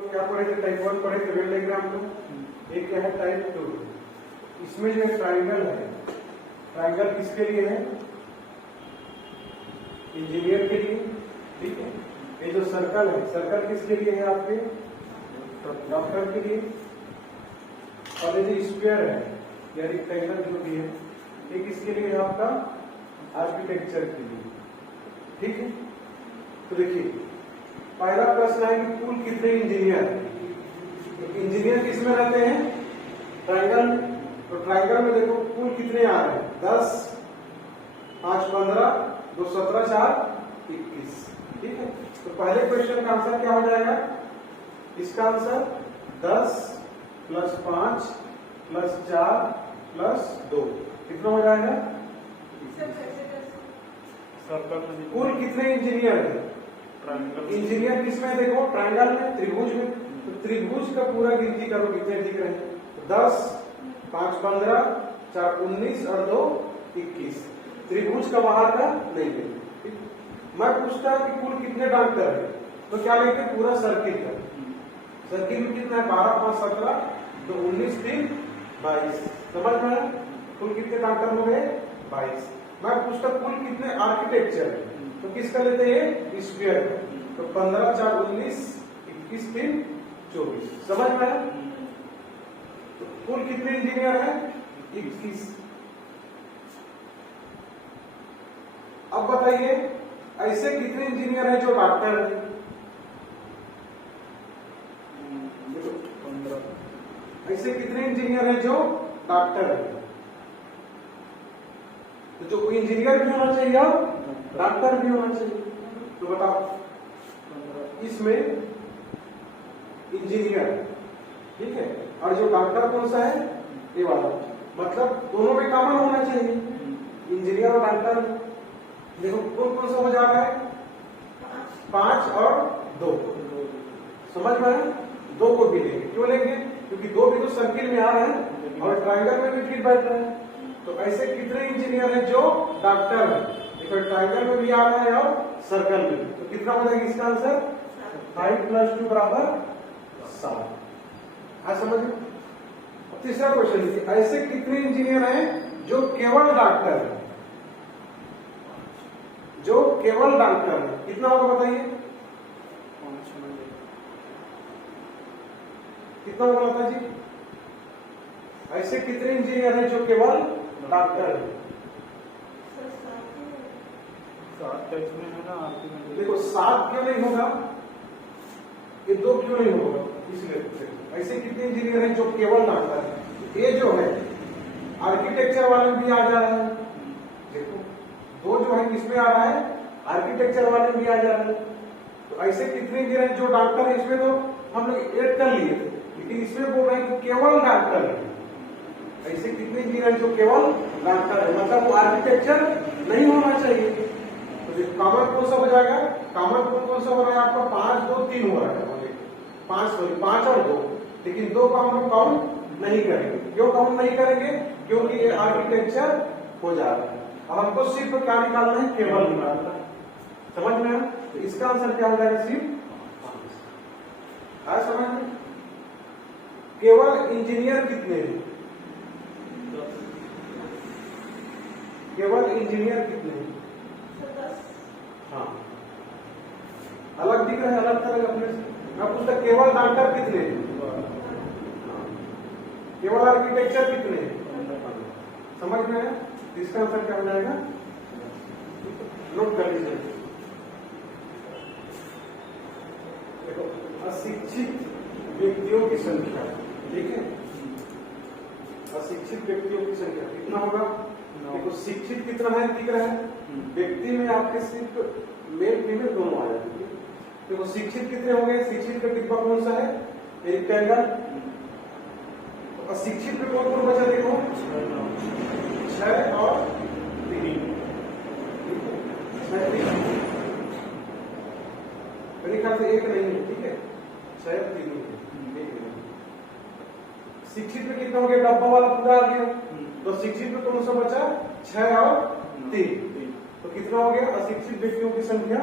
तो क्या पढ़ेंगे? टाइप 1 पढ़ेंगे वेन डायग्राम को। एक क्या है टाइप 2। इसमें जो ट्राइंगल है, ट्राइंगल किसके लिए है? इंजीनियर के लिए, ठीक है। ये जो सर्कल है, सर्कल किसके लिए है? आपके डॉक्टर के लिए। और ये जो स्क्वायर है या रेक्टेंगल जो भी है, ये किसके लिए है? आपका आर्किटेक्चर के लिए, ठीक है। तो देखिए पहला प्रश्न है कि कुल कितने इंजीनियर हैं? इंजीनियर किसमें रहते हैं? ट्राइंगल। तो ट्राइंगल में देखो कुल कितने आ रहे हैं? 10, 5 15, 2 17, 4 21, ठीक है। तो पहले क्वेश्चन का आंसर क्या हो जाएगा? इसका आंसर 10 + 5 + 4 + 2 कितना हो जाएगा? कुल कितने इंजीनियर हैं? इंजीनियर किसमें? देखो ट्राइंगल में, त्रिभुज में। तो त्रिभुज का पूरा गिनती करो कितने दिख रहे हैं? 10, 5 15, 4 19 और 2 21। त्रिभुज का बाहर का नहीं है। मैं पूछता कि कुल कितने डॉक्टर है, तो क्या लेंगे? पूरा सर्किल का। सर्किल में कितना है? 12 5 17, तो 19 3 22। समझ में आया? कुल कितने डॉक्टर हो गए? 22। मैं पूछता कुल कितने आर्किटेक्चर है, तो किसका लेते हैं? स्क्वायर का। तो 15 4 19, 21 3 24। समझ में आया? तो कुल कितने इंजीनियर है? 21। अब बताइए ऐसे कितने इंजीनियर हैं जो डॉक्टर है? 15। ऐसे कितने इंजीनियर हैं जो डॉक्टर है? तो जो इंजीनियर भी होना चाहिए और डॉक्टर भी होना चाहिए। तो बताओ इसमें इंजीनियर, ठीक है, और जो डॉक्टर कौन सा है? ये वाला। मतलब दोनों में कॉमन होना चाहिए, इंजीनियर और डॉक्टर। देखो कौन कौन सा हो जा रहा है? 5 और 2। समझ में आया? 2 को भी लेंगे। क्यों लेंगे? क्योंकि 2 भी तो सर्किल में आ रहे हैं और ट्राइंगल में भी फिट बैठ रहे हैं। तो ऐसे कितने इंजीनियर हैं जो डॉक्टर है? देखो ट्राइंगल में भी आ रहा है और सर्कल में। तो कितना हो जाएगा इसका आंसर? 5 + 2 = 7। हाँ समझ में? तीसरा क्वेश्चन लीजिए, ऐसे कितने इंजीनियर हैं जो केवल डॉक्टर है? जो केवल डॉक्टर है कितना होगा बताइए? कितना होगा बता जी? ऐसे कितने इंजीनियर हैं जो केवल डॉक्टर है? 7 इसमें है ना। देखो 7 क्यों नहीं होगा? ये 2 क्यों नहीं होगा? इसलिए ऐसे कितने इंजीनियर हैं जो केवल डॉक्टर है? ये जो है आर्किटेक्चर वाले भी आ जा रहा है। देखो 2 जो है किसमें आ रहा है? आर्किटेक्चर वाले भी आ जा रहे हैं। तो ऐसे कितने इंजीनियर हैं जो डॉक्टर है? इसमें तो हम लोग ऐड कर लिए थे, लेकिन इसमें बोल रहे हैं कि केवल डॉक्टर है। ऐसे कितने इंजीनियर जो केवल डॉक्टर है, मतलब वो आर्किटेक्चर नहीं होना चाहिए। तो कॉमन कौन सा हो जाएगा? कॉमन कौन सा हो रहा है आपका? 5 2 3 हो रहा है। 5 और 2, लेकिन 2 का हम लोग काउंट नहीं करेंगे। क्यों काउंट नहीं करेंगे? क्योंकि ये आर्किटेक्चर हो जा रहा है। अब हमको सिर्फ क्या निकालना है? केवल निकालना है। समझ में आया? तो इसका आंसर क्या हो जाएगा? सिर्फ समझ में? केवल इंजीनियर कितने हैं? केवल इंजीनियर कितने हैं? हाँ अलग दिख रहे हैं, अलग तरह अपने से। मैं पूछता केवल डॉक्टर कितने हैं? केवल आर्किटेक्चर कितने हैं? समझ में आया? इसका आंसर क्या हो जाएगा? नोट कर लीजिए। देखो अशिक्षित व्यक्तियों की संख्या, ठीक है, अशिक्षित व्यक्तियों की संख्या कितना होगा? देखो शिक्षित कितना है दिख रहा है? व्यक्ति में आपके सिर्फ मेल फीमेल दोनों आ जाते हैं। देखो शिक्षित कितने हो गए? शिक्षित का डिब्बा कौन सा है? रेक्टेंगल। तो अशिक्षित में कौन कौन बचा? देखो 6 और 3। मेरे ख्याल से 1 नहीं है, ठीक है, 6 और 3 है। शिक्षित में कितना हो गया? डब्बा वाला पूरा आ गया। तो शिक्षित में कौन सा बचा? 6 और 3। तो कितना हो गया? अशिक्षित व्यक्तियों की संख्या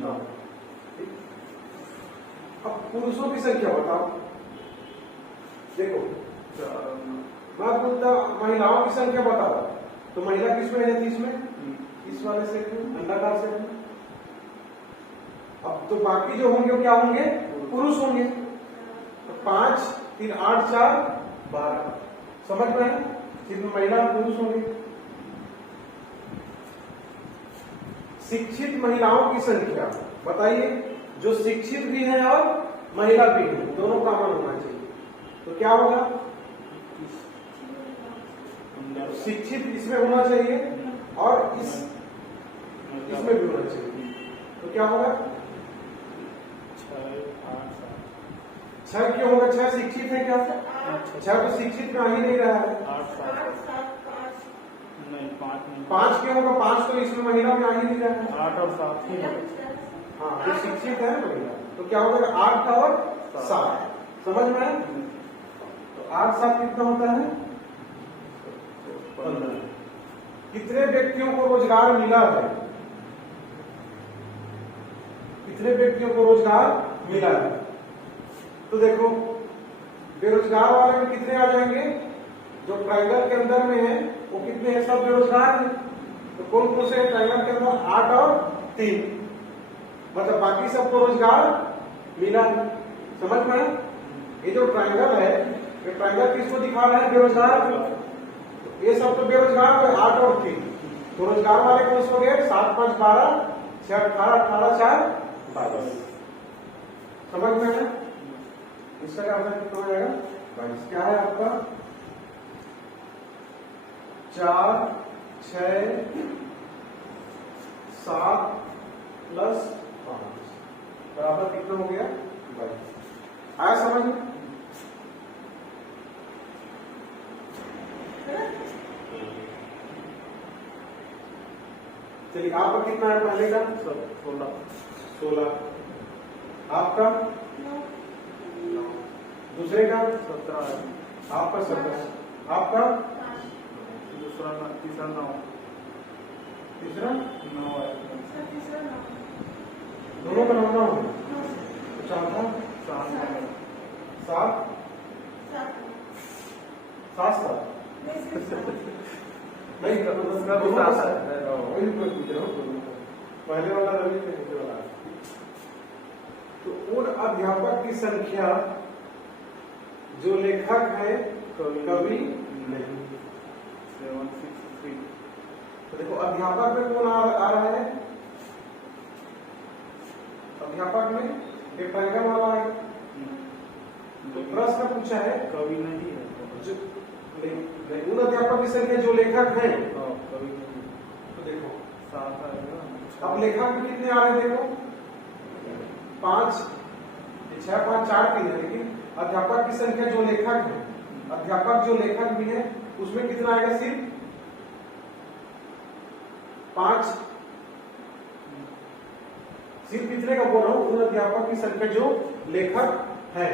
9। अब पुरुषों की संख्या बताओ। देखो मैं बोलता महिलाओं की संख्या बताओ, तो महिला किसमें है? 30 में, इस वाले सेट में, अंडाकार सेट में। अब तो बाकी जो होंगे वो क्या होंगे? पुरुष होंगे। तो 5 3 8 4 12, समझ में है? जिसमें महिला पुरुष होंगे। शिक्षित महिलाओं की संख्या बताइए, जो शिक्षित भी है और महिला भी है, दोनों कॉमन होना चाहिए। तो क्या होगा? शिक्षित इसमें होना चाहिए और इसमें भी होना चाहिए। तो क्या होगा? 6 क्यों होगा? 6 शिक्षित है क्या? 6 तो शिक्षित में आ ही नहीं रहा है। 5 क्यों होगा? 5 तो इसमें महिला में आ ही नहीं रहा है। 8 और 7 ही है। हाँ, तो शिक्षित है महिला, तो क्या होगा? 8 और 7, समझ में है? तो 8 7 कितना होता है? 15। कितने व्यक्तियों को रोजगार मिला है? कितने व्यक्तियों को रोजगार मिला है? तो देखो, बेरोजगार वाले में कितने आ जाएंगे? जो ट्रायंगल के अंदर में है वो कितने हैं? सब बेरोजगार हैं। तो कौन कौन से ट्रायंगल के अंदर? 8 और 3, मतलब बाकी सबको रोजगार मिला है। समझ में? ये जो ट्रायंगल है, ये ट्रायंगल किसको दिखा रहा है? बेरोजगार को। ये सब तो बेरोजगार है, 8 और 3। तो रोजगार वाले कौन से हो गए? 7 5 12, 6 18, 18 4 22। समझ में है? इसका क्या आंसर कितना हो जाएगा? 22। क्या है आपका? 4 6 7 प्लस 5 बराबर कितना हो गया? 22। आया समझ में? चलिए, आपका कितना है पहले का? 16। आपका? 9। दूसरे का? 17 है। आपका 17। आपका? तीसरा 9। तीसरा 9 है। दोनों का 9 है। चौथा 7 है। 7 7 नहीं, उसका भी 7 है। वही मैं पूछ रहा हूँ, पहले वाला रवि थे, दूसरे वाला। तो उन अध्यापक की संख्या जो लेखक है कवि नहीं। 763। तो देखो, अध्यापक में कौन आ रहा है? अध्यापक में एक ट्रायंगल वाला है। तो प्रश्न पूछा है कवि नहीं है। जो नहीं, उन अध्यापक की संख्या जो लेखक है। कवि नहीं। तो देखो 7 आएगा। अब लेखक में कितने आ रहे हैं? देखो 5 6 5 4 3 है, लेकिन अध्यापक की संख्या जो लेखक है, अध्यापक जो लेखक भी है, उसमें कितना आएगा? सिर्फ 5। सिर्फ कितने का बोल रहा हूं? उन अध्यापक की संख्या जो लेखक है।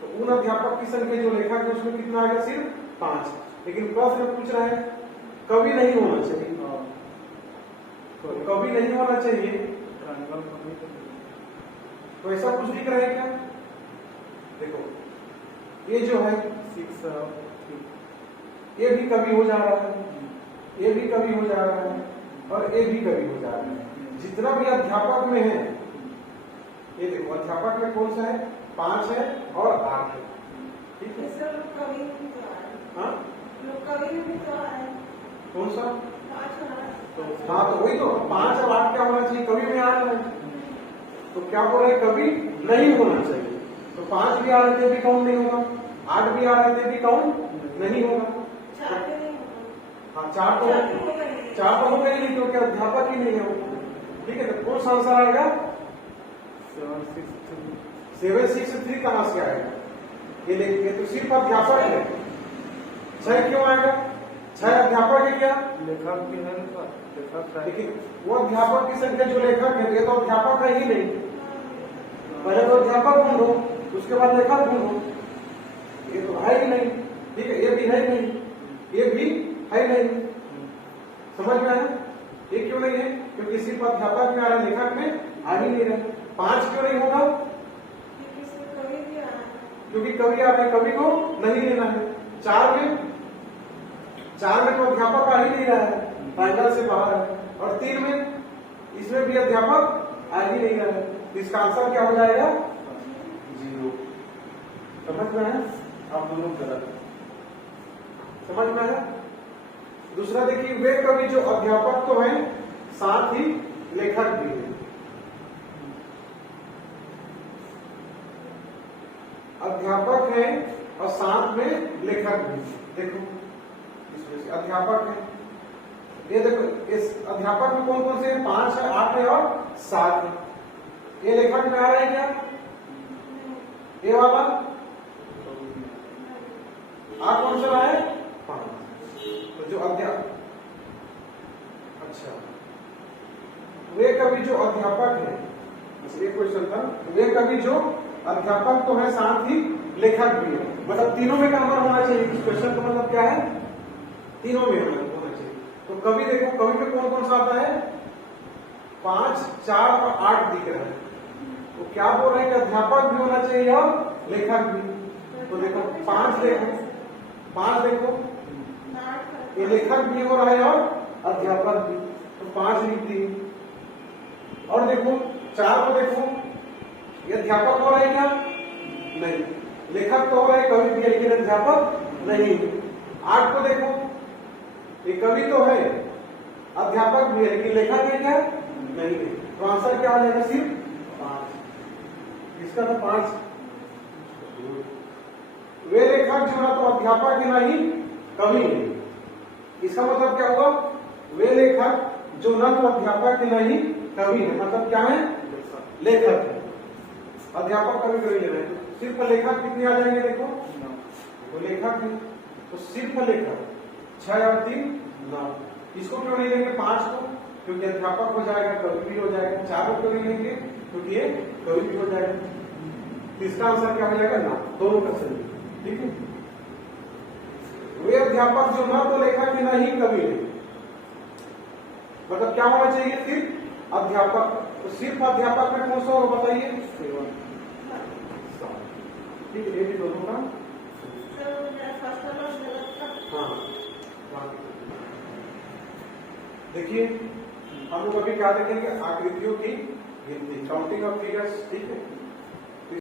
तो उन अध्यापक की संख्या जो लेखक है उसमें कितना आएगा? सिर्फ 5। लेकिन प्रश्न पूछ रहा है कवि नहीं होना चाहिए। तो कवि नहीं होना चाहिए, तो ऐसा कुछ दिख रहा है क्या? देखो, ये जो है 6 ये भी कवि हो जा रहा है, ये भी कवि हो जा रहा है और ये भी कवि हो जा रहा है। जितना भी अध्यापक में है, ये देखो अध्यापक में कौन सा है? 5 है और 8 है। ठीक है? हाँ, कौन सा? हाँ, तो वही तो 5 और 8 क्या होना चाहिए? कवि में आ रहा है। तो क्या बोल रहे? कवि नहीं होना चाहिए। तो 5 भी आ रहे थे भी काउंट नहीं होगा, 8 भी आ रहे थे भी काउंट नहीं होगा। हाँ, 4 तो होगा ही नहीं, क्योंकि अध्यापक ही नहीं है वो। ठीक है, तो कौन सा आंसर आएगा? 763 कहां से आएगा? ये देखिए, तो सिर्फ अध्यापक है। 6 क्यों आएगा? 6 अध्यापक है क्या? लेखक भी है ना, लेखक है। लेकिन वो अध्यापक की संख्या जो लेखक है, ये तो अध्यापक है ही नहीं। पहले तो अध्यापक ढूंढो, उसके बाद लेखक ढूंढो। ये तो है ही नहीं। ठीक है, ये भी है नहीं, ये भी है नहीं। समझ में आया? ये क्यों नहीं है? क्योंकि सिर्फ अध्यापक में आ रहा है, लेखक में आ ही नहीं रहा। 5 क्यों नहीं होगा? क्योंकि कवि आ रहा है, कवि को नहीं लेना है। 4 में तो अध्यापक आ ही नहीं रहा है, ट्रायंगल से बाहर है। और 3 में इसमें भी अध्यापक आ ही नहीं रहा है, तो इसका आंसर क्या हो जाएगा? 0। समझ में है? आप दोनों गलत समझ में है। दूसरा देखिए, वे कवि जो अध्यापक तो हैं साथ ही लेखक भी हैं। अध्यापक है और साथ में लेखक भी। देखो इसमें से अध्यापक है, ये देखो इस अध्यापक में कौन कौन से हैं? 5 है, 8 है और 7 है। ये लेखक में आ रहा है क्या? ये वाला आ कौन सा है? 5। तो जो अध्यापक, अच्छा, वे कवि जो अध्यापक है, ये क्वेश्चन था, वे कवि जो अध्यापक तो है साथ ही लेखक भी है, मतलब तीनों में नंबर होना चाहिए। इस क्वेश्चन का मतलब क्या है? तीनों में होना चाहिए। तो कवि देखो, कवि में कौन कौन सा आता है? 5, 4 और 8 दिख रहा है। तो क्या बोल रहे हैं कि अध्यापक भी होना चाहिए और लेखक भी। तो देखो 5 देखो, 5 देखो, ये लेखक भी हो रहा है और अध्यापक भी, तो 5 लिख दिए। और देखो 4 को देखो, ये अध्यापक हो रहा है क्या? नहीं। लेखक तो हो रहा है, कवि भी है, लेकिन अध्यापक नहीं। 8 को देखो, ये कवि तो है, अध्यापक भी है, लेकिन लेखक है क्या? नहीं है। तो आंसर क्या आ जाएगा? सिर्फ 5। इसका तो 5। वे लेखक जो ना तो अध्यापक है ना ही कवि है। इसका मतलब क्या हुआ? वे लेखक जो ना तो अध्यापक है ना ही कवि है, मतलब क्या है? लेखक है। अध्यापक कवि कवि ले रहे हैं, सिर्फ लेखक कितने आ जाएंगे? देखो तो लेखक है, तो सिर्फ लेखक 6 और 3 9। इसको क्यों नहीं लेंगे 5 को? क्योंकि अध्यापक हो जाएगा, कवि भी हो जाएगा। 4 को क्यों नहीं लेंगे? क्योंकि ये कवि भी हो जाएगा। इसका आंसर क्या हो जाएगा? 9। दोनों का सही, ठीक है। वे अध्यापक जो ना तो लेखक है ना ही कवि है, मतलब क्या होना चाहिए? सिर्फ अध्यापक। तो सिर्फ अध्यापक में कौन सा होगा बताइए? ठीक है, ये भी दोनों का हाँ। देखिए हम लोग अभी क्या देखेंगे? आकृतियों की गिनती, काउंटिंग ऑफ फिगर्स, ठीक है।